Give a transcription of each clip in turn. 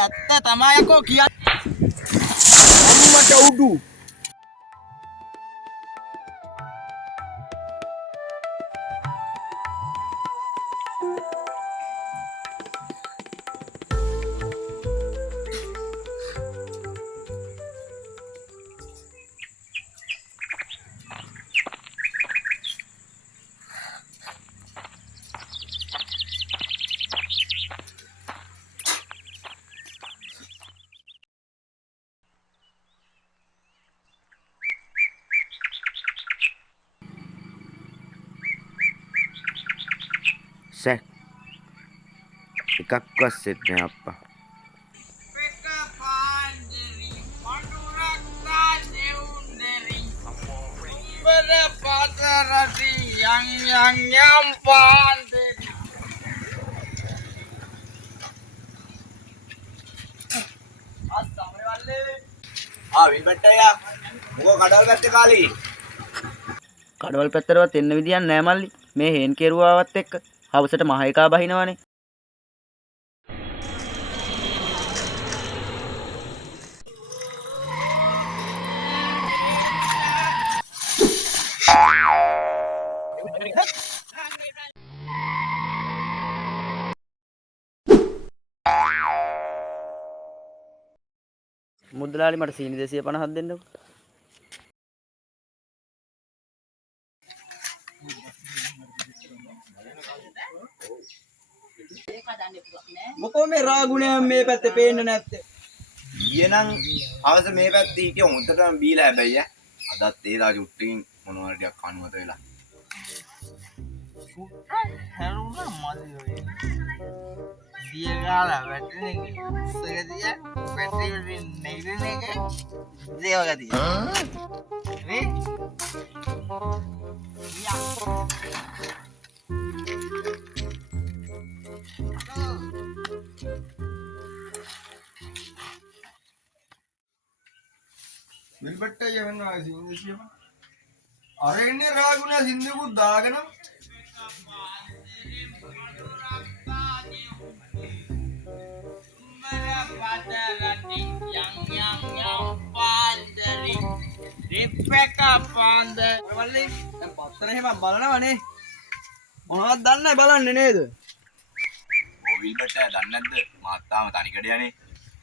ඇත්ත තමයි යකෝ කියන්නේ. අම්මට උඩු. Sek. එකක්වත් සෙට් නෑ අප්පා. විල්බට්ටයා මොකෝ කඩවල් පැත්තේ කාලේ කඩවල් පැත්තටවත් එන්න විදියක් නෑ මල්ලි. මේ හේන් කෙරුවාවත් එක්ක හවසට මහ එකා බහිනවනේ. මුදලාලි මට සීනි 250ක් දෙන්නකෝ. මොකෝ මේ රාගුණයන් මේ පැත්තේ පේන්නේ නැත්තේ? ඊයේනම් අවස මේ පැත්තේ හිටිය හොඳටම බීලා හැබැයි අදත් ඒ රාජ උට්ටින් මොනවා ටිකක් කනුවත වෙලා. හැරුණා මල්ලි ඔය. දිය ගාලා වැටෙන එක. ඉස්සගතිය පැටි නෙගින එක. දේවගතිය. නේ? විල්බට්ටය වෙනවා සිංහසියම අර ඉන්නේ රාගුණා සින්දුකුත් දාගෙන මල්ලි දැන් පත්තර එහෙම බලනවනේ මොනවද දන්නේ බලන්නේ නේද? ඔය විල්බට්ටය දන්නේ නැද්ද? මාත් තාම තනිකඩ යන්නේ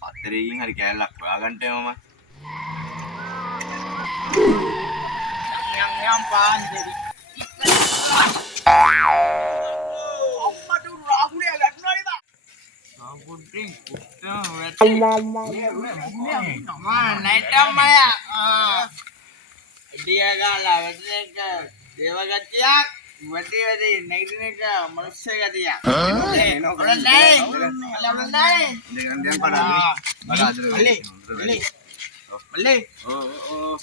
පත්තරේකින් හරි කෑල්ලක් හොයාගන්න එමම yang pandai. Apa tu ragu ni agak kenal ni tak? Aku drink, kita wet. Mana naik tamaya? Dia galah, betul ke? Dewa gatiak, betul naik ni ke? Manusia gatiak. Orang naik, orang naik. Dengan dia pada ni, pada aja. Balik. Oh.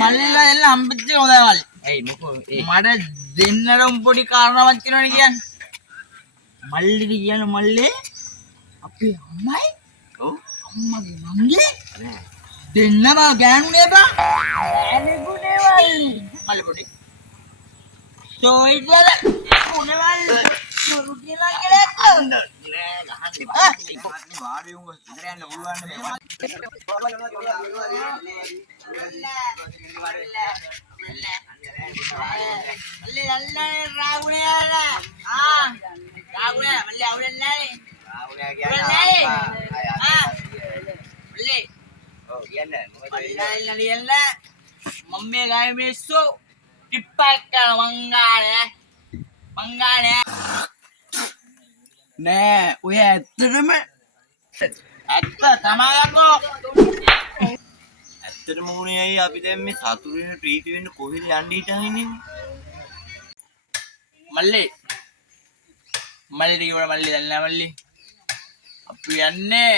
මල්ලිලා එල්ල හම්බෙච්ච හොඳයි මල්ලි. ඇයි මොකෝ මට දෙන්නටම පොඩි කාරණාවක් තියෙනවනේ කියන්නේ. මල්ලිට කියන මල්ලේ අපේ අම්මයි ඔව් අම්මගේ මංගේ දෙන්නම ගෑනුනේ බා. ගෑනුනේ මල්ලි පොඩි. සෝයිදල මොනේ මල්ලි මොරු කියලා කියලා නෑ ගහන්නේ වාඩි උඹ ඉතර යන්න පුළුවන් නේ. මම්මේ ගාය මිස්සු ටිප්පක් කරන මංගානේ නෑ ඔය ඇත්තටම ඇත්ත තමයි යකෝ. ඇත්තටම උනේ ඇයි අපි දැන් මේ සතුටු වෙන ප්‍රීති වෙන්න කොහෙද යන්න හිටන් ඉන්නේ? මල්ලි කිව්වනේ මල්ලි දැන් නෑ මල්ලි. අපි යන්නේ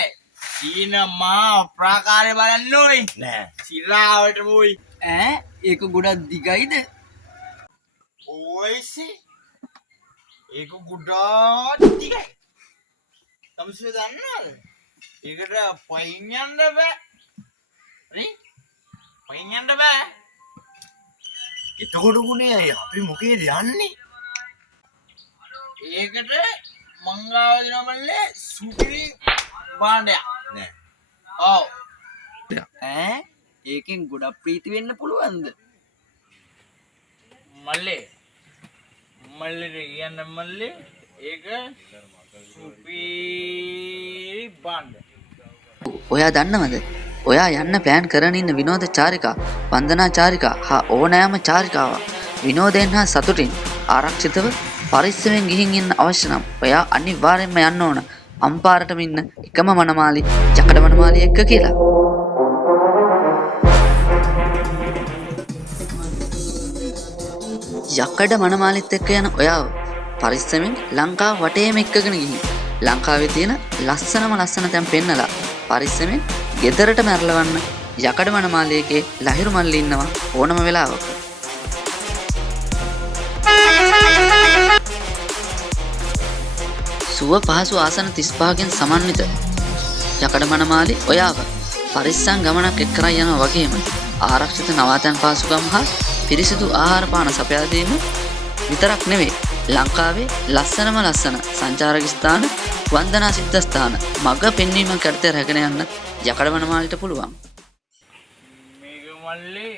සීන මහා ප්‍රාකාරය බලන්න ඕයි. නෑ සිරාවටම ඕයි. ඒක ගොඩක් දිගයිද? ඕයිසි ඒක ගොඩක් දිගයි. තමසේ දන්නවද? ඒකට පයින් යන්න බෑ. හරි? පයින් යන්න බෑ. එතකොට ගුණේ අපි මොකේද යන්නේ? ඒකට මංගාව දෙනවා මල්ලේ සුපිරි භාණ්ඩයක්. නෑ. ඔව්. ඈ ඒකෙන් ගොඩක් ප්‍රීති වෙන්න පුළුවන්ද? මල්ලේ කියන්න මල්ලේ ඒක සුපිරි භාණ්ඩ. ඔයා දන්නවද? ඔයා යන්න ප්ලෑන් කරන ඉන්න විනෝද චාරිකා, වන්දනා චාරිකා හා ඕනෑම චාරිකාවක් විනෝදයෙන් හා සතුටින් ආරක්ෂිතව පරිස්සමෙන් ගිහින් ඉන්න අවශ්‍ය නම් ඔයා අනිවාර්යෙන්ම යන්න ඕන අම්පාරටම ඉන්න එකම මනමාලි යකඩ මනමාලි එක්ක කියලා. යකඩ මනමාලිත් එක්ක යන ඔයාව පරිස්සමෙන් ලංකාව වටේම එක්කගෙන ගිහින් ලංකාවේ තියෙන ලස්සන තැන් පෙන්නලා පරිස්සමෙන් ගෙදරටම ඇරලවන්න යකඩ මනමාලියකේ ලහිරු මල්ලි ඉන්නවා ඕනම වෙලාවක. සුව පහසු ආසන 35කින් සමන්විත යකඩ මනමාලි ඔයාව පරිස්සම් ගමනක් එක් කරන් යනවා වගේම ආරක්ෂිත නවාතැන් පහසුකම් හා පිරිසිදු ආහාර පාන සපයා දීම විතරක් නෙවෙයි ලංකාවේ ලස්සන සංචාරක ස්ථාන වන්දනා සිද්ධස්ථාන මග පෙන්වීම කර්තය රැගෙන යන්න යකඩ මනමාලිට පුළුවන්. මේක මල්ලේ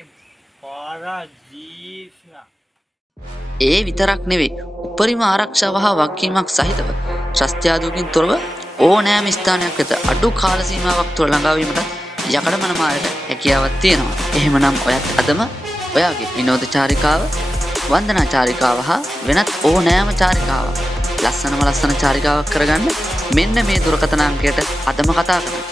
පාරා ජීස්නා. ඒ විතරක් නෙවෙයි උපරිම ආරක්ෂාව හා වගකීමක් සහිතව ශස්ත්‍රාදූකින් තොරව ඕනෑම ස්ථානයක් වෙත අඩු කාල සීමාවක් තුළ ළඟා වීමට යකඩ මනමාලයට හැකියාවක් තියෙනවා. එහෙමනම් ඔයත් අදම ඔයාගේ විනෝද චාරිකාව, වන්දනා චාරිකාව හා වෙනත් ඕනෑම චාරිකාවක් ලස්සන චාරිකාවක් කරගන්න මෙන්න මේ දුරකථන අංකයට අදම කතා කරන්න.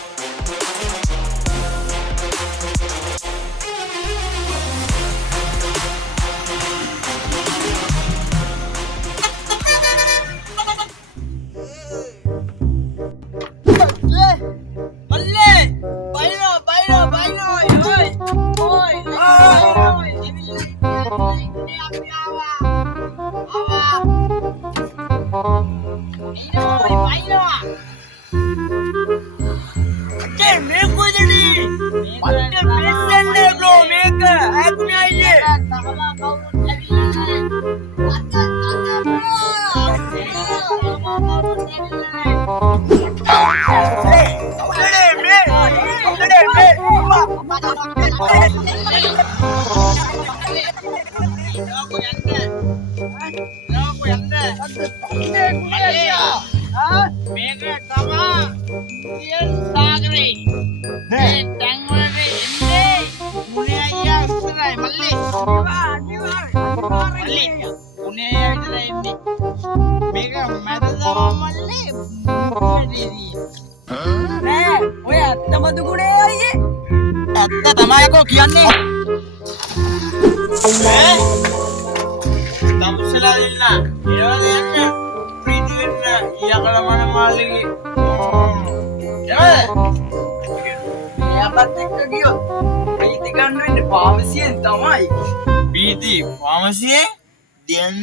මල්ලේ බයිනෝ ඔය අත්තමදු ගුණේ අයියේ ඇත්ත තමයි අකෝ කියන්නේ. තමුසලා ඉන්න ඒවල යන්න ප්‍රීති වෙන්න යකඩ මනමාලිගේ යකඩ එක්ක ගියොත් ප්‍රීති ගන්න වෙන්නේ ෆාමසියෙන් තමයි. ප්‍රීති ෆාමසියෙන් දෙන්න